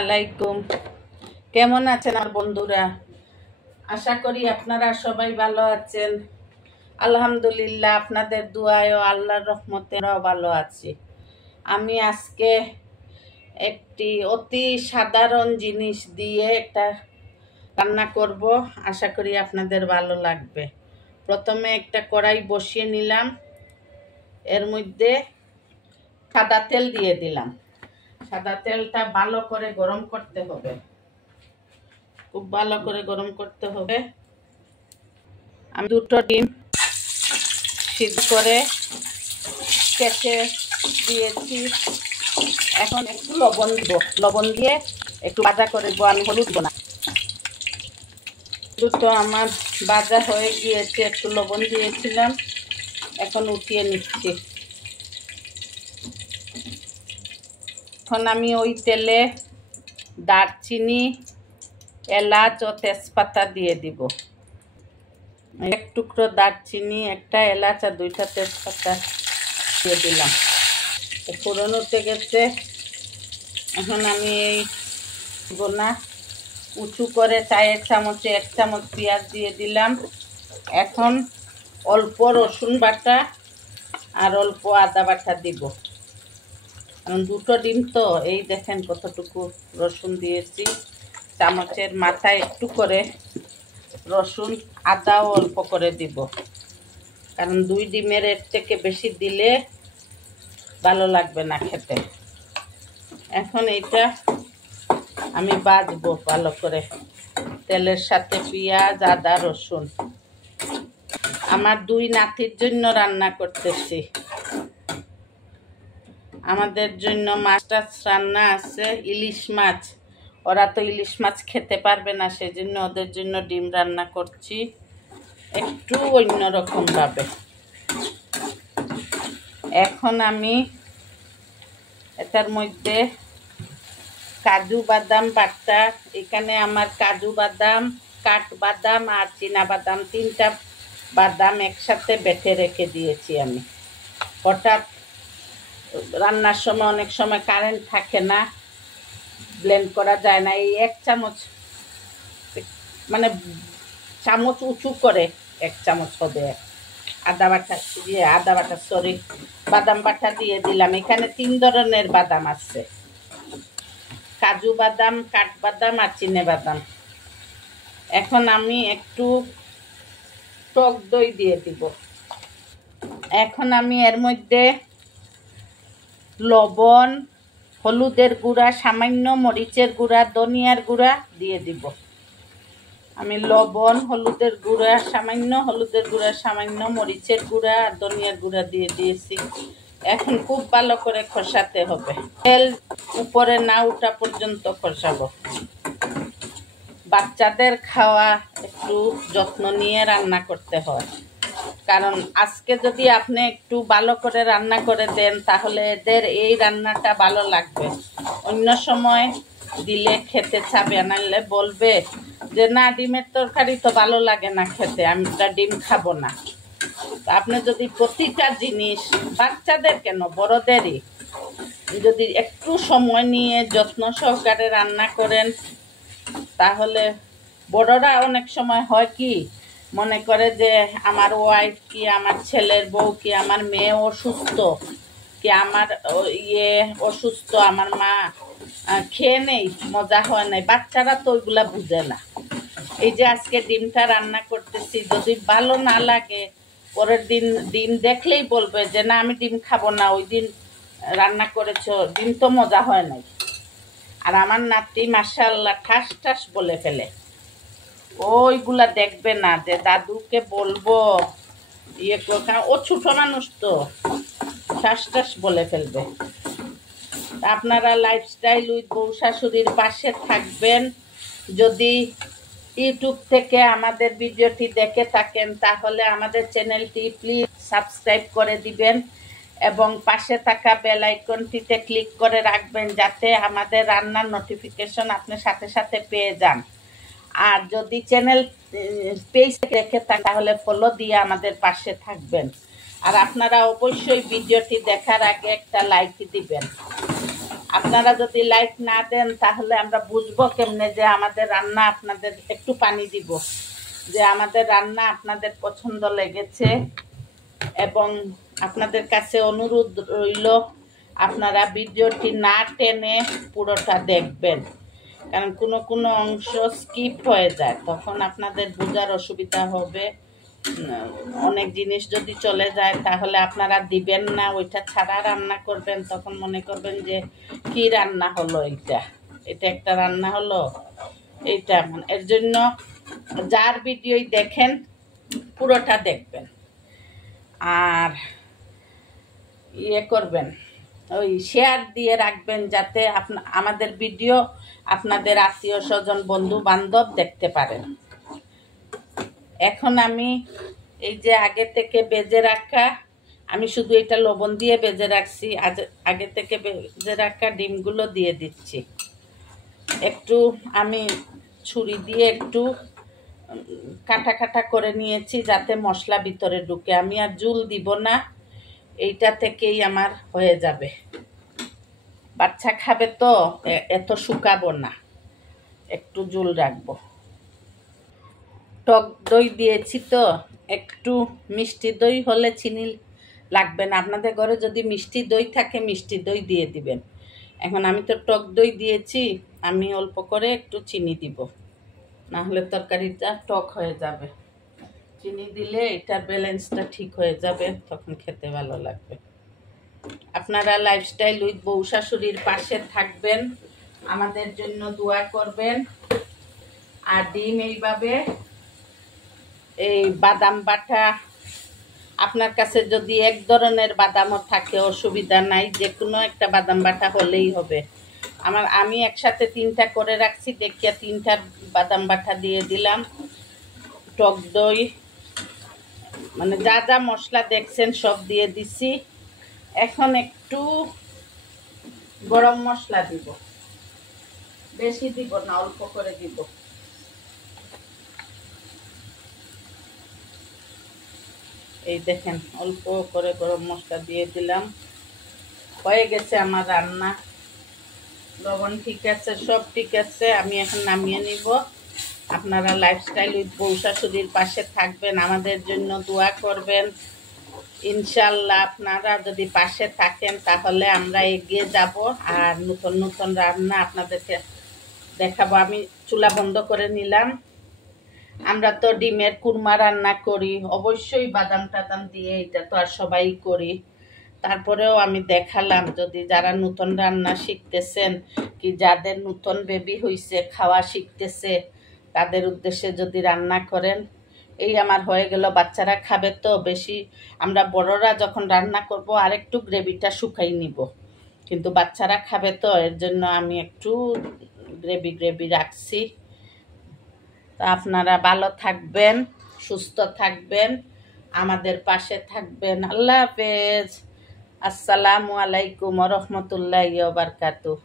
আলাইকুম। কেমন আছেন আমার বন্ধুরা? আশা করি আপনারা সবাই ভালো আছেন। আলহামদুলিল্লাহ, আপনাদের দোয়ায় ও আল্লাহর রহমতে আমরাও ভালো আছি। আমি আজকে একটি অতি সাধারণ জিনিস দিয়ে একটা রান্না করব। আশা করি আপনাদের ভালো লাগবে। প্রথমে একটা কড়াই বসিয়ে নিলাম, এর মধ্যে সাদা তেল দিয়ে দিলাম। সাদা তেলটা ভালো করে গরম করতে হবে, খুব ভালো করে গরম করতে হবে। আমি দুটো ডিম সিদ্ধ করে কেটে দিয়েছি। এখন একটু লবণ দিব, লবণ দিয়ে একটু ভাজা করে দেবো। আমি হলুদ দেবো না। দুটো আমার ভাজা হয়ে গিয়েছে, একটু লবণ দিয়েছিলাম, এখন উঠিয়ে নিচ্ছি। এখন আমি ওই তেলে দারচিনি, এলাচ ও তেজপাতা দিয়ে দিব। এক টুকরো দারচিনি, একটা এলাচ আর দুইটা তেজপাতা দিয়ে দিলাম। ফোড়ন উঠে গেছে। এখন আমি এই গোনা উঁচু করে চায়ের চামচে 1 চামচ পেঁয়াজ দিয়ে দিলাম। এখন অল্প রসুন বাটা আর অল্প আদা বাটা দিব। কারণ দুটো ডিম তো, এই দেখেন কতটুকু রসুন দিয়েছি। চামচের মাথায় একটু করে রসুন, আদাও অল্প করে দিব, কারণ 2 ডিমের এর থেকে বেশি দিলে ভালো লাগবে না খেতে। এখন এইটা আমি ভাজবো ভালো করে তেলের সাথে, পেঁয়াজ, আদা, রসুন। আমার 2 নাতির জন্য রান্না করতেছি। আমাদের জন্য মাছ টাছ রান্না আছে, ইলিশ মাছ। ওরা তো ইলিশ মাছ খেতে পারবে না, সেজন্য ওদের জন্য ডিম রান্না করছি একটু অন্যরকম ভাবে। এখন আমি এটার মধ্যে কাজু বাদাম বাটা, এখানে আমার কাজু বাদাম, কাঠবাদাম আর চীনা বাদাম, 3টা বাদাম একসাথে বেটে রেখে দিয়েছি আমি। হঠাৎ রান্নার সময় অনেক সময় কারেন্ট থাকে না, ব্লেন্ড করা যায় না। এই 1 চামচ, মানে চামচ উঁচু করে 1 চামচ হবে আদা বাটা বাদাম বাটা দিয়ে দিলাম। এখানে 3 ধরনের বাদাম আছে, কাজু বাদাম, কাঠবাদাম আর চিনে বাদাম। এখন আমি একটু টক দই দিয়ে দিব। এখন আমি এর মধ্যে লবণ, হলুদের গুঁড়া সামান্য, মরিচের গুঁড়া, ধনিয়ার গুঁড়া দিয়ে দিব। আমি লবণ, হলুদের গুঁড়া সামান্য, মরিচের গুঁড়া আর ধনিয়ার গুঁড়া দিয়ে দিয়েছি। এখন খুব ভালো করে কষাতে হবে, তেল উপরে না ওঠা পর্যন্ত কষাবো। বাচ্চাদের খাওয়া একটু যত্ন নিয়ে রান্না করতে হয়, কারণ আজকে যদি আপনি একটু ভালো করে রান্না করে দেন তাহলে এদের এই রান্নাটা ভালো লাগবে। অন্য সময় দিলে খেতে চাবে, নাহলে বলবে যে না, ডিমের তরকারি তো ভালো লাগে না খেতে, আমি ডিম খাবো না। আপনি যদি প্রতিটা জিনিস, বাচ্চাদের কেন বড়দেরই, যদি একটু সময় নিয়ে যত্ন সহকারে রান্না করেন, তাহলে বড়রা অনেক সময় হয় কি, মনে করে যে আমার ওয়াইফ কি, আমার ছেলের বউ কি, আমার মেয়ে অসুস্থ কি, আমার অসুস্থ, আমার মা খেয়ে নেই, মজা হয় নাই। বাচ্চারা তো ওইগুলা বুঝে না। এই যে আজকে ডিমটা রান্না করতেছি, যদি ভালো না লাগে পরের দিন ডিম দেখলেই বলবে যে না, আমি ডিম খাবো না, ওই দিন রান্না করেছো, ডিম তো মজা হয় নাই। আর আমার নাতি মাশাআল্লাহ ঠাস ঠাস বলে ফেলে। ওইগুলা দেখবে না যে দাদুকে বলবো ও ছোট মানুষ তো ঠাস ঠাস বলে ফেলবে। আপনারা লাইফস্টাইল উইথ বউ শাশুড়ির পাশে থাকবেন। যদি ইউটিউব থেকে আমাদের ভিডিওটি দেখে থাকেন তাহলে আমাদের চ্যানেলটি প্লিজ সাবস্ক্রাইব করে দিবেন এবং পাশে থাকা বেল আইকনটিতে ক্লিক করে রাখবেন, যাতে আমাদের রান্নার নোটিফিকেশন আপনি সাথে সাথে পেয়ে যান। আর যদি চ্যানেল পেজ দেখে থাকেন তাহলে ফলো দিয়ে আমাদের পাশে থাকবেন। আর আপনারা অবশ্যই ভিডিওটি দেখার আগে একটা লাইক দিবেন। আপনারা যদি লাইক না দেন তাহলে আমরা বুঝবো কেমনে যে আমাদের রান্না আপনাদের, একটু পানি দিব, যে আমাদের রান্না আপনাদের পছন্দ লেগেছে। এবং আপনাদের কাছে অনুরোধ রইল আপনারা ভিডিওটি না টেনে পুরোটা দেখবেন, কারণ কোনো কোনো অংশ স্কিপ হয়ে যায়, তখন আপনাদের বোঝার অসুবিধা হবে। অনেক জিনিস যদি চলে যায় তাহলে আপনারা দিবেন না, ওইটা ছাড়া রান্না করবেন, তখন মনে করবেন যে কি রান্না হলো, এটা একটা রান্না হলো এইটা। মানে এর জন্য যার ভিডিওই দেখেন পুরোটা দেখবেন, আর ইয়ে করবেন, ওই শেয়ার দিয়ে রাখবেন যাতে আমাদের ভিডিও আপনাদের আত্মীয় স্বজন বন্ধু বান্ধব দেখতে পারেন। এখন আমি এই যে আগে থেকে বেজে রাখা, আমি শুধু এটা লবণ দিয়ে বেজে রাখছি, আগে থেকে বেজে রাখা ডিমগুলো দিয়ে দিচ্ছি। একটু আমি ছুরি দিয়ে একটু কাটা কাটা করে নিয়েছি যাতে মশলা ভিতরে ঢুকে। আমি আর জুল দিব না, এইটা থেকেই আমার হয়ে যাবে। বাচ্চা খাবে তো, এত শুকাবো না, একটু জুল রাখবো। টক দই দিয়েছি তো, একটু মিষ্টি দই হলে চিনি লাগবে না। আপনাদের ঘরে যদি মিষ্টি দই থাকে মিষ্টি দই দিয়ে দিবেন। এখন আমি তো টক দই দিয়েছি, আমি অল্প করে একটু চিনি দিব, না হলে তরকারিটা টক হয়ে যাবে। চিনি দিলে এটার ব্যালেন্সটা ঠিক হয়ে যাবে, তখন খেতে ভালো লাগবে। আপনারা লাইফস্টাইল উইথ বউ শাশুড়ির পাশে থাকবেন, আমাদের জন্য দোয়া করবেন। আর ডিম এইভাবে, এই বাদাম বাটা, আপনার কাছে যদি এক ধরনের বাদামও থাকে অসুবিধা নাই, যে কোনো একটা বাদাম বাটা হলেই হবে। আমি একসাথে 3টা করে রাখছি, দেখিয়া 3টা বাদাম বাটা দিয়ে দিলাম। টক দই, মানে যা যা মশলা দেখছেন সব দিয়ে দিছি। এখন একটু গরম মশলা দিব, বেশি দিব না, অল্প করে দিব। এই দেখেন অল্প করে গরম মশলা দিয়ে দিলাম। হয়ে গেছে আমার রান্না, লবণ ঠিক আছে, সব ঠিক আছে। আমি এখন নামিয়ে নিব। আপনারা লাইফস্টাইল উইথ বউ শাশুড়ির পাশে থাকবেন, আমাদের জন্য দোয়া করবেন। ইনশাল্লাহ আপনারা যদি পাশে থাকেন তাহলে আমরা এগিয়ে যাব, আর নতুন নতুন রান্না আপনাদেরকে দেখাবো। আমি চুলা বন্ধ করে নিলাম। আমরা তো ডিমের কুরমা রান্না করি অবশ্যই বাদাম টাদাম দিয়ে, এটা তো আর সবাই করি। তারপরেও আমি দেখালাম, যদি যারা নতুন রান্না শিখতেছেন, কি যাদের নতুন বেবি হইছে খাওয়া শিখতেছে, তাদের উদ্দেশ্যে যদি রান্না করেন। এই আমার হয়ে গেল, বাচ্চারা খাবে তো বেশি। আমরা বড়রা যখন রান্না করব আরেকটু গ্রেভিটা শুকাই নিব, কিন্তু বাচ্চারা খাবে তো, এর জন্য আমি একটু গ্রেভি রাখছি। তা আপনারা ভালো থাকবেন, সুস্থ থাকবেন, আমাদের পাশে থাকবেন। আল্লাহ হাফেজ। আসসালামু আলাইকুম ওয়া রাহমাতুল্লাহি ওয়া বারাকাতুহু।